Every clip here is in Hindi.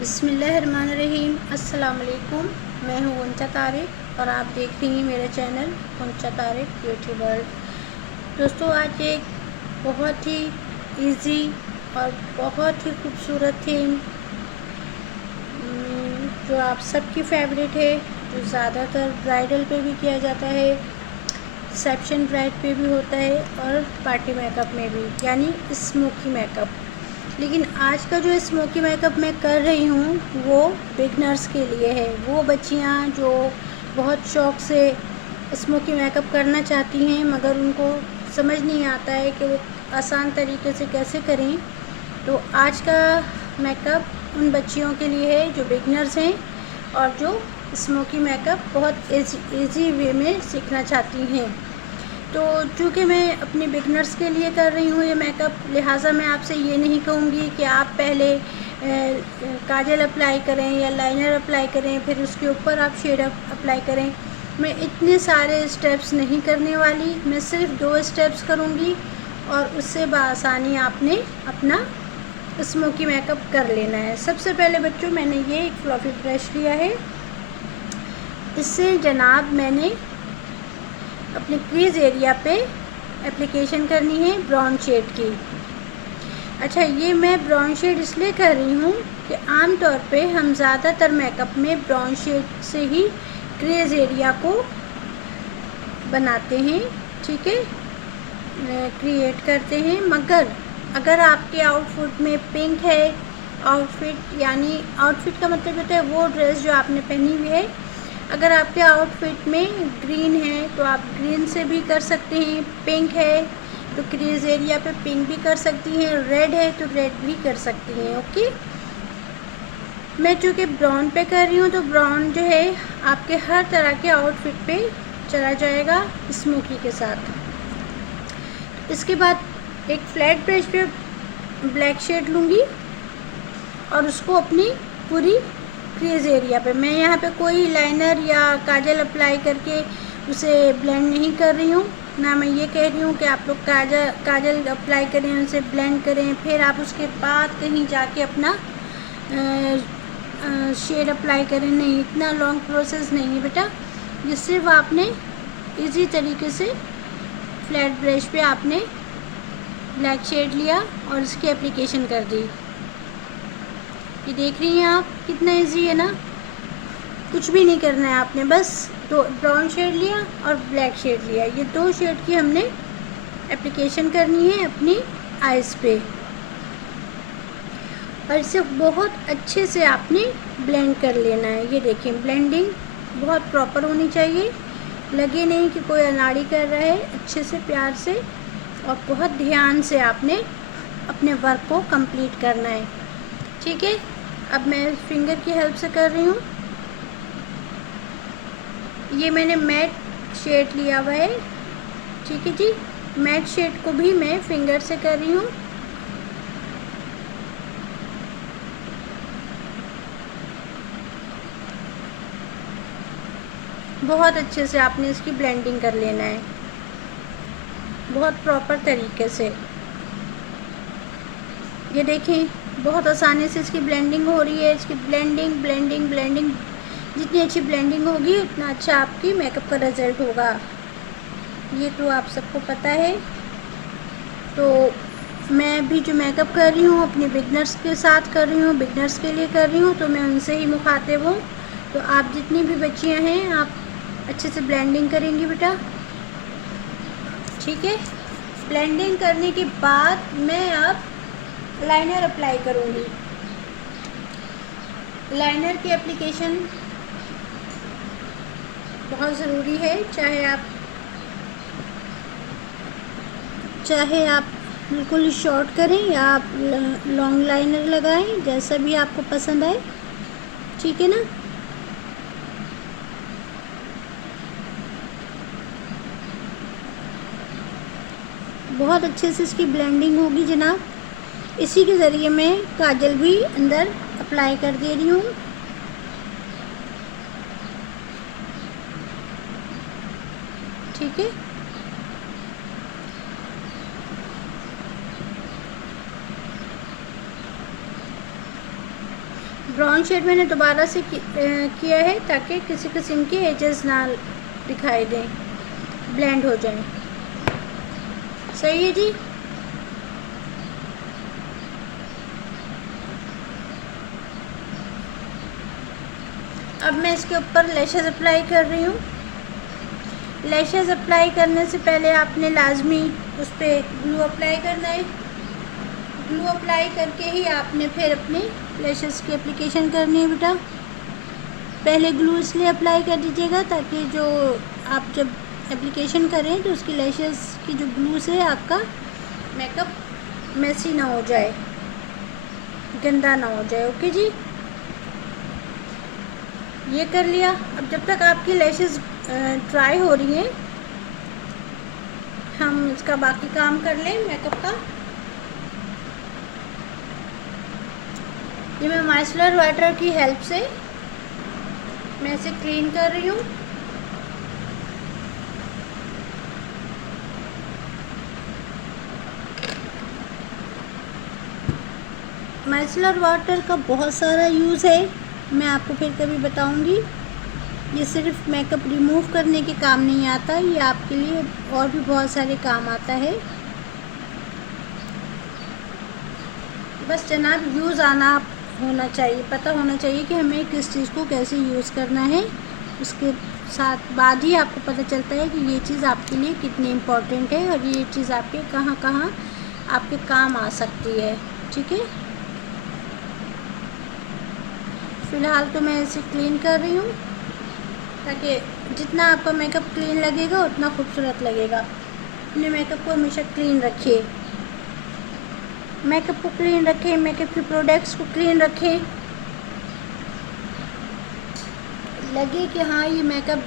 बिस्मिल्लाहिर्रहमानिर्रहीम। अस्सलाम वालेकुम। मैं हूँ उनचा तारिक और आप देख रही हैं मेरा चैनल उनचा तारिक ब्यूटी वर्ल्ड। दोस्तों, आज एक बहुत ही इजी और बहुत ही खूबसूरत थीम जो आप सबकी फेवरेट है, जो ज़्यादातर ब्राइडल पे भी किया जाता है, रिसेप्शन ब्राइड पे भी होता है और पार्टी मेकअप में भी, यानी स्मोकी मेकअप। लेकिन आज का जो स्मोकी मेकअप मैं कर रही हूँ वो बिगनर्स के लिए है। वो बच्चियाँ जो बहुत शौक़ से स्मोकी मेकअप करना चाहती हैं मगर उनको समझ नहीं आता है कि वो आसान तरीके से कैसे करें, तो आज का मेकअप उन बच्चियों के लिए है जो बिगनर्स हैं और जो स्मोकी मेकअप बहुत इजी वे में सीखना चाहती हैं। तो चूँकि मैं अपने बिगनर्स के लिए कर रही हूँ ये मेकअप, लिहाजा मैं आपसे ये नहीं कहूँगी कि आप पहले काजल अप्लाई करें या लाइनर अप्लाई करें फिर उसके ऊपर आप शेड अप्लाई करें। मैं इतने सारे स्टेप्स नहीं करने वाली, मैं सिर्फ 2 स्टेप्स करूँगी और उससे बआसानी आपने अपना स्मोकी मेकअप कर लेना है। सबसे पहले बच्चों, मैंने ये एक फ्लॉफी ब्रश लिया है। इससे जनाब मैंने अपने क्रीज़ एरिया पे एप्लीकेशन करनी है ब्राउन शेड की। अच्छा, ये मैं ब्राउन शेड इसलिए कर रही हूँ कि आम तौर पे हम ज़्यादातर मेकअप में ब्राउन शेड से ही क्रीज़ एरिया को बनाते हैं, ठीक है, क्रिएट करते हैं। मगर अगर आपके आउटफिट में पिंक है, आउटफिट यानी आउटफिट का मतलब होता है वो ड्रेस जो आपने पहनी हुई है, अगर आपके आउटफिट में ग्रीन है तो आप ग्रीन से भी कर सकते हैं, पिंक है तो क्रीज एरिया पे पिंक भी कर सकती हैं, रेड है तो रेड भी कर सकती हैं। ओके, मैं चूँकि ब्राउन पे कर रही हूँ तो ब्राउन जो है आपके हर तरह के आउटफिट पे चला जाएगा स्मोकी के साथ। इसके बाद एक फ्लैट ब्रश पे ब्लैक शेड लूँगी और उसको अपनी पूरी क्रीज एरिया पे, मैं यहाँ पे कोई लाइनर या काजल अप्लाई करके उसे ब्लेंड नहीं कर रही हूँ, ना मैं ये कह रही हूँ कि आप लोग काजल अप्लाई करें, उसे ब्लेंड करें, फिर आप उसके बाद कहीं जाके अपना शेड अप्लाई करें। नहीं, इतना लॉन्ग प्रोसेस नहीं है बेटा। ये सिर्फ आपने इजी तरीके से फ्लैट ब्रश पे आपने ब्लैक शेड लिया और इसकी एप्लीकेशन कर दी। ये देख रही हैं आप, कितना इजी है ना। कुछ भी नहीं करना है आपने, बस दो ब्राउन शेड लिया और ब्लैक शेड लिया, ये 2 शेड की हमने एप्लीकेशन करनी है अपनी आइज़ पे और इसे बहुत अच्छे से आपने ब्लेंड कर लेना है। ये देखिए, ब्लेंडिंग बहुत प्रॉपर होनी चाहिए, लगे नहीं कि कोई अनाड़ी कर रहा है, अच्छे से प्यार से और बहुत ध्यान से आपने अपने वर्क को कंप्लीट करना है, ठीक है। अब मैं फिंगर की हेल्प से कर रही हूँ। ये मैंने मैट शेड लिया हुआ है, ठीक है जी। मैट शेड को भी मैं फिंगर से कर रही हूँ। बहुत अच्छे से आपने इसकी ब्लेंडिंग कर लेना है, बहुत प्रॉपर तरीके से। ये देखें, बहुत आसानी से इसकी ब्लेंडिंग हो रही है। इसकी ब्लेंडिंग जितनी अच्छी ब्लेंडिंग होगी उतना अच्छा आपकी मेकअप का रिज़ल्ट होगा, ये तो आप सबको पता है। तो मैं भी जो मेकअप कर रही हूँ अपने बिगनर्स के साथ कर रही हूँ, बिगनर्स के लिए कर रही हूँ, तो मैं उनसे ही मुखातिब हूँ। तो आप जितनी भी बच्चियाँ हैं आप अच्छे से ब्लेंडिंग करेंगी बेटा, ठीक है। ब्लेंडिंग करने के बाद मैं अब लाइनर अप्लाई करूँगी। लाइनर की एप्लीकेशन बहुत ज़रूरी है, चाहे आप बिल्कुल शॉर्ट करें या आप लॉन्ग लाइनर लगाएं, जैसा भी आपको पसंद आए, ठीक है ना। बहुत अच्छे से इसकी ब्लेंडिंग होगी जनाब। इसी के ज़रिए मैं काजल भी अंदर अप्लाई कर दे रही हूँ, ठीक है। ब्राउन शेड मैंने दोबारा से किया है ताकि किसी किस्म के एजेस ना दिखाई दें, ब्लेंड हो जाएं। सही है जी। अब मैं इसके ऊपर लैशेस अप्लाई कर रही हूँ। लैशेस अप्लाई करने से पहले आपने लाजमी उस पर ग्लू अप्लाई करना है। ग्लू अप्लाई करके ही आपने फिर अपने लैशेस की एप्लीकेशन करनी है बेटा। पहले ग्लू इसलिए अप्लाई कर दीजिएगा ताकि जो आप जब एप्लीकेशन करें तो उसकी लैशेस की जो ग्लू से आपका मेकअप मैसी ना हो जाए, गंदा ना हो जाए। ओके जी, ये कर लिया। अब जब तक आपकी लैशेस ड्राई हो रही हैं हम इसका बाकी काम कर लें मेकअप का। ये मैं माइसलर वाटर की हेल्प से मैं इसे क्लीन कर रही हूँ। माइसलर वाटर का बहुत सारा यूज़ है, मैं आपको फिर कभी बताऊंगी। ये सिर्फ मेकअप रिमूव करने के काम नहीं आता, ये आपके लिए और भी बहुत सारे काम आता है। बस जनाब यूज़ आना होना चाहिए, पता होना चाहिए कि हमें किस चीज़ को कैसे यूज़ करना है। उसके साथ बाद ही आपको पता चलता है कि ये चीज़ आपके लिए कितनी इम्पोर्टेंट है और ये चीज़ आपके कहाँ कहाँ आपके काम आ सकती है। ठीक है, फ़िलहाल तो मैं इसे क्लीन कर रही हूँ ताकि जितना आपका मेकअप क्लीन लगेगा उतना खूबसूरत लगेगा। अपने मेकअप को हमेशा क्लीन रखिए, मेकअप को क्लीन रखें, मेकअप के प्रोडक्ट्स को क्लीन रखें। लगे कि हाँ ये मेकअप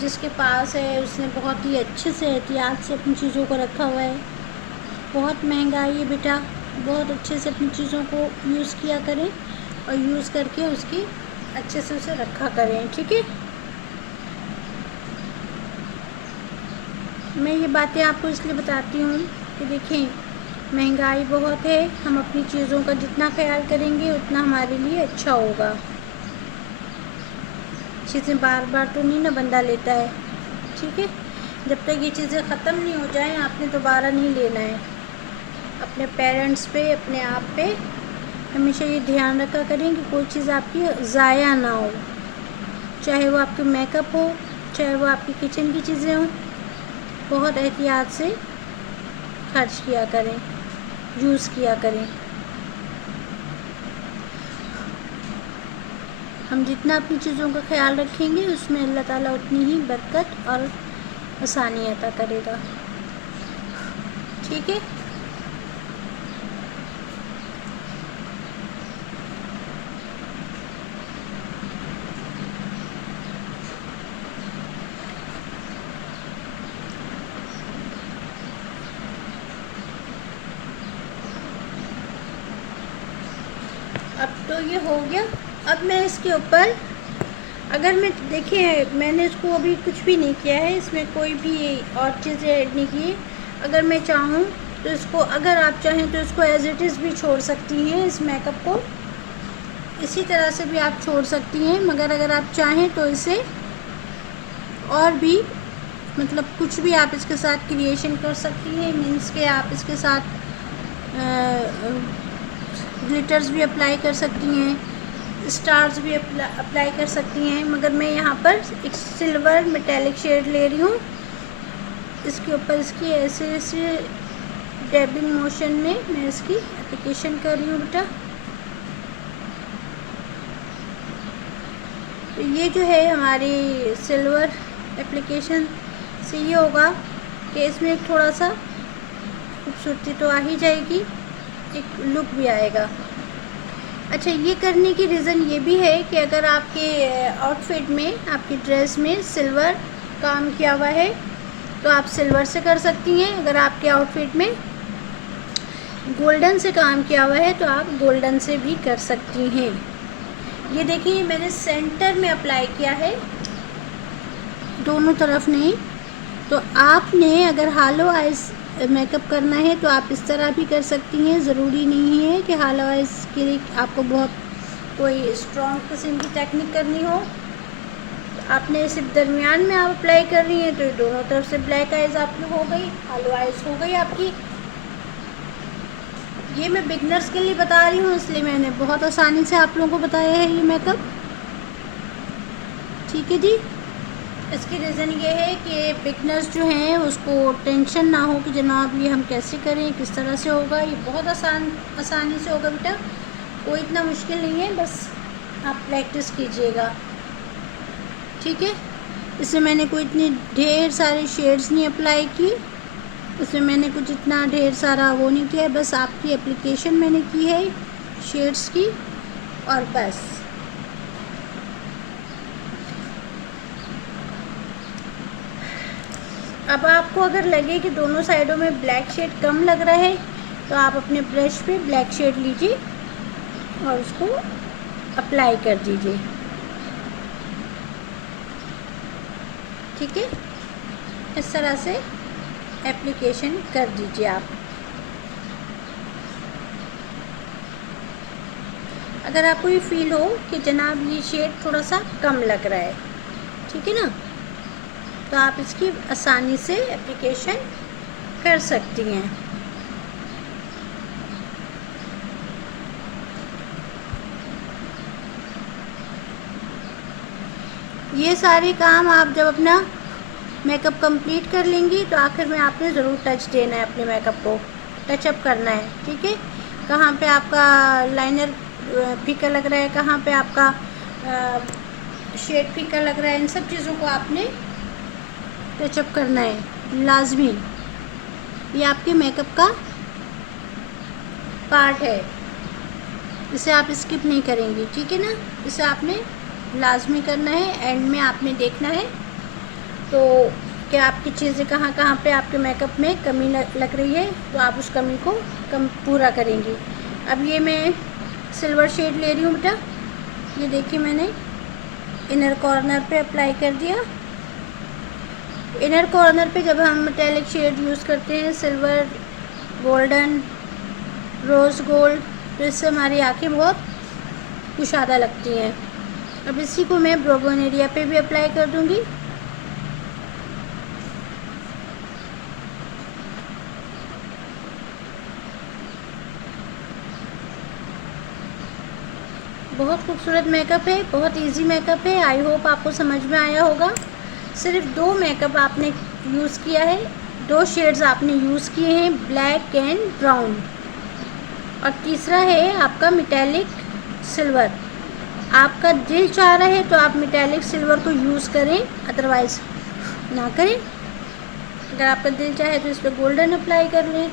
जिसके पास है उसने बहुत ही अच्छे से एहतियात से अपनी चीज़ों को रखा हुआ है। बहुत महंगा है ये बेटा, बहुत अच्छे से अपनी चीज़ों को यूज़ किया करें और यूज़ करके उसकी अच्छे से उसे रखा करें। ठीक है, मैं ये बातें आपको इसलिए बताती हूँ कि देखें महंगाई बहुत है, हम अपनी चीज़ों का जितना ख्याल करेंगे उतना हमारे लिए अच्छा होगा। चीज़ें बार बार तो नहीं ना बंदा लेता है। ठीक है, जब तक ये चीज़ें ख़त्म नहीं हो जाएं आपने दोबारा नहीं लेना है। अपने पेरेंट्स पे, अपने आप पे हमेशा ये ध्यान रखा करें कि कोई चीज़ आपकी ज़ाया ना हो, चाहे वो आपके मेकअप हो, चाहे वो आपकी किचन की चीज़ें हों। बहुत एहतियात से खर्च किया करें, यूज़ किया करें। हम जितना अपनी चीज़ों का ख्याल रखेंगे उसमें अल्लाह ताला उतनी ही बरकत और आसानी अता करेगा। ठीक है, अब तो ये हो गया। अब मैं इसके ऊपर अगर मैं देखिए मैंने इसको अभी कुछ भी नहीं किया है, इसमें कोई भी और चीज़ें ऐड नहीं की। अगर मैं चाहूँ तो इसको, अगर आप चाहें तो इसको एज इट इज़ भी छोड़ सकती हैं, इस मेकअप को इसी तरह से भी आप छोड़ सकती हैं। मगर अगर आप चाहें तो इसे और भी मतलब कुछ भी आप इसके साथ क्रिएशन कर सकती हैं। मीन्स के आप इसके साथ ग्लिटर्स भी अप्लाई कर सकती हैं, स्टार्स भी अप्लाई कर सकती हैं। मगर मैं यहाँ पर एक सिल्वर मेटेलिक शेड ले रही हूँ, इसके ऊपर इसकी ऐसे ऐसे डैबिंग मोशन में मैं इसकी एप्लीकेशन कर रही हूँ बेटा। तो ये जो है हमारी सिल्वर एप्लीकेशन से ये होगा कि इसमें एक थोड़ा सा खूबसूरती तो आ ही जाएगी, एक लुक भी आएगा। अच्छा, ये करने की रीज़न ये भी है कि अगर आपके आउटफिट में, आपकी ड्रेस में सिल्वर काम किया हुआ है तो आप सिल्वर से कर सकती हैं। अगर आपके आउटफिट में गोल्डन से काम किया हुआ है तो आप गोल्डन से भी कर सकती हैं। ये देखिए मैंने सेंटर में अप्लाई किया है, दोनों तरफ नहीं। तो आपने अगर हालो आइस मेकअप करना है तो आप इस तरह भी कर सकती हैं। ज़रूरी नहीं है कि हालो आइस के लिए आपको बहुत कोई स्ट्रॉन्ग किस्म की टेक्निक करनी हो, आपने सिर्फ दरमियान में आप अप्लाई कर रही हैं तो ये दोनों तरफ से ब्लैक आइज़ आपकी हो गई, आलू आइज़ हो गई आपकी। ये मैं बिगनर्स के लिए बता रही हूँ, इसलिए मैंने बहुत आसानी से आप लोगों को बताया है ये मेकअप। ठीक है जी। इसकी रीज़न ये है कि बिगनर्स जो हैं उसको टेंशन ना हो कि जनाब ये हम कैसे करें, किस तरह से होगा। ये बहुत आसानी से होगा बेटा, कोई इतना मुश्किल नहीं है, बस आप प्रैक्टिस कीजिएगा। ठीक है। इसमें मैंने कोई इतनी ढेर सारे शेड्स नहीं अप्लाई की, इसमें मैंने कुछ इतना ढेर सारा वो नहीं किया है, बस आपकी एप्लीकेशन मैंने की है शेड्स की, और बस। अब आपको अगर लगे कि दोनों साइडों में ब्लैक शेड कम लग रहा है तो आप अपने ब्रश पे ब्लैक शेड लीजिए और उसको अप्लाई कर दीजिए। ठीक है, इस तरह से एप्लीकेशन कर दीजिए आप। अगर आपको ये फील हो कि जनाब ये शेड थोड़ा सा कम लग रहा है, ठीक है ना, तो आप इसकी आसानी से एप्लीकेशन कर सकती हैं। ये सारे काम आप जब अपना मेकअप कंप्लीट कर लेंगी तो आखिर में आपने ज़रूर टच देना है, अपने मेकअप को टचअप करना है। ठीक है, कहाँ पे आपका लाइनर फीका लग रहा है, कहाँ पे आपका शेड फीका लग रहा है, इन सब चीज़ों को आपने टचअप करना है लाजमी। ये आपके मेकअप का पार्ट है, इसे आप स्किप नहीं करेंगी। ठीक है ना, इसे आपने लाजमी करना है। एंड में आपने देखना है तो क्या आपकी चीज़ें कहाँ कहाँ पे आपके मेकअप में कमी लग रही है, तो आप उस कमी को पूरा करेंगी। अब ये मैं सिल्वर शेड ले रही हूँ बेटा, ये देखिए मैंने इनर कॉर्नर पे अप्लाई कर दिया। इनर कॉर्नर पे जब हम मेटेलिक शेड यूज़ करते हैं, सिल्वर, गोल्डन, रोज़ गोल्ड, तो इससे हमारी आँखें बहुत कुशादा लगती हैं। अब इसी को मैं ब्रो बोन एरिया पे भी अप्लाई कर दूंगी। बहुत खूबसूरत मेकअप है, बहुत इजी मेकअप है। आई होप आपको समझ में आया होगा। सिर्फ 2 मेकअप आपने यूज़ किया है, 2 शेड्स आपने यूज़ किए हैं, ब्लैक एंड ब्राउन, और तीसरा है आपका मेटेलिक सिल्वर। आपका दिल चाह रहा है तो आप मेटेलिक सिल्वर को यूज़ करें, अदरवाइज़ ना करें। अगर आपका दिल चाहे तो इस पर गोल्डन अप्लाई कर लें,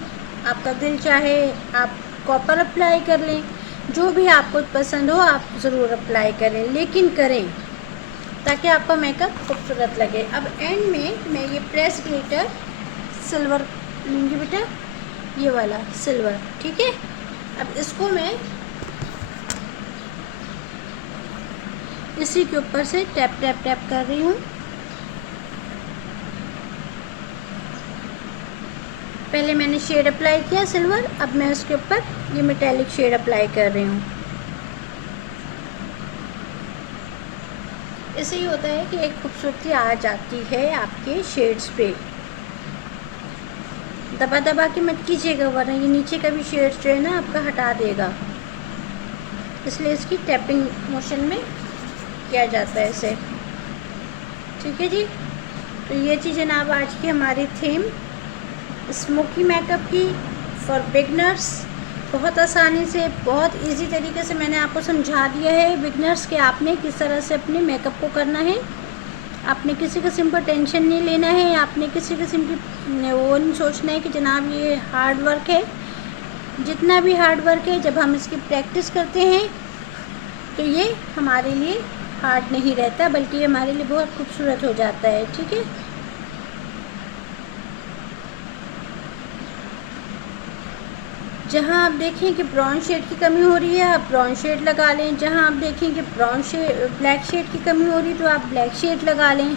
आपका दिल चाहे आप कॉपर अप्लाई कर लें, जो भी आपको पसंद हो आप ज़रूर अप्लाई करें, लेकिन करें ताकि आपका मेकअप खूबसूरत लगे। अब एंड में मैं ये प्रेस ग्लिटर सिल्वर लूँगी बेटा, ये वाला सिल्वर। ठीक है, अब इसको मैं इसी के ऊपर से टैप टैप टैप कर रही हूँ। पहले मैंने शेड अप्लाई किया सिल्वर, अब मैं उसके ऊपर ये मेटेलिक शेड अप्लाई कर रही हूँ। इससे ही होता है कि एक खूबसूरती आ जाती है आपके शेड्स पे। दबा दबा के मत कीजिएगा, वरना ये नीचे का भी शेड जो है ना आपका हटा देगा, इसलिए इसकी टैपिंग मोशन में किया जाता है इसे। ठीक है जी, तो ये चीज़ जनाब आज की हमारी थीम स्मोकी मेकअप की फॉर बिगनर्स। बहुत आसानी से, बहुत इजी तरीके से मैंने आपको समझा दिया है बिगनर्स कि आपने किस तरह से अपने मेकअप को करना है। आपने किसी किस्म का टेंशन नहीं लेना है, आपने किसी किस्म की वो नहीं सोचना है कि जनाब ये हार्ड वर्क है। जितना भी हार्ड वर्क है, जब हम इसकी प्रैक्टिस करते हैं तो ये हमारे लिए हार्ड नहीं रहता, बल्कि ये हमारे लिए बहुत खूबसूरत हो जाता है। ठीक है, जहाँ आप देखें कि ब्राउन शेड की कमी हो रही है आप ब्राउन शेड लगा लें, जहाँ आप देखें कि ब्लैक शेड की कमी हो रही है तो आप ब्लैक शेड लगा लें।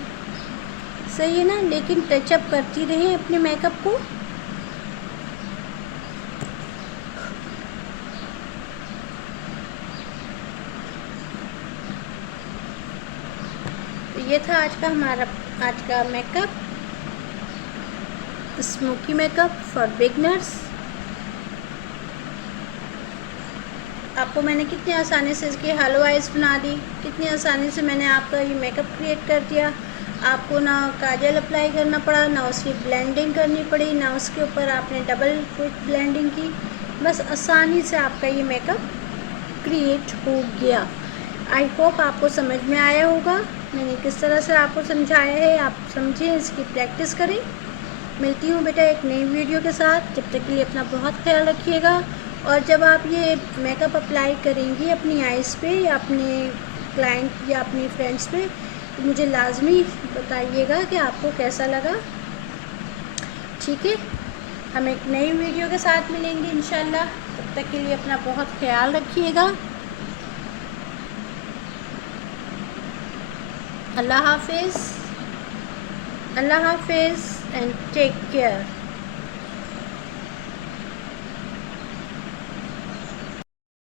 सही है ना, लेकिन टचअप करती रहें अपने मेकअप को। ये था आज का makeup, smoky makeup for beginners. आपको मैंने कितनी आसानी से इसकी हेलो आइज़ बना दी, कितनी आसानी से मैंने आपका ये मेकअप क्रिएट कर दिया। आपको ना काजल अप्लाई करना पड़ा, ना उसकी ब्लेंडिंग करनी पड़ी, ना उसके ऊपर आपने डबल क्विक ब्लेंडिंग की। बस आसानी से आपका ये मेकअप क्रिएट हो गया। आई होप आपको समझ में आया होगा मैंने किस तरह से आपको समझाया है। आप समझें, इसकी प्रैक्टिस करें। मिलती हूँ बेटा एक नई वीडियो के साथ। जब तक के लिए अपना बहुत ख्याल रखिएगा। और जब आप ये मेकअप अप्लाई करेंगी अपनी आइज़ पे या अपने क्लाइंट या अपनी फ्रेंड्स पे, तो मुझे लाजमी बताइएगा कि आपको कैसा लगा। ठीक है, हम एक नई वीडियो के साथ मिलेंगे इंशाल्लाह। तब तक के लिए अपना बहुत ख्याल रखिएगा। अल्लाह हाफिज़ एंड टेक केयर।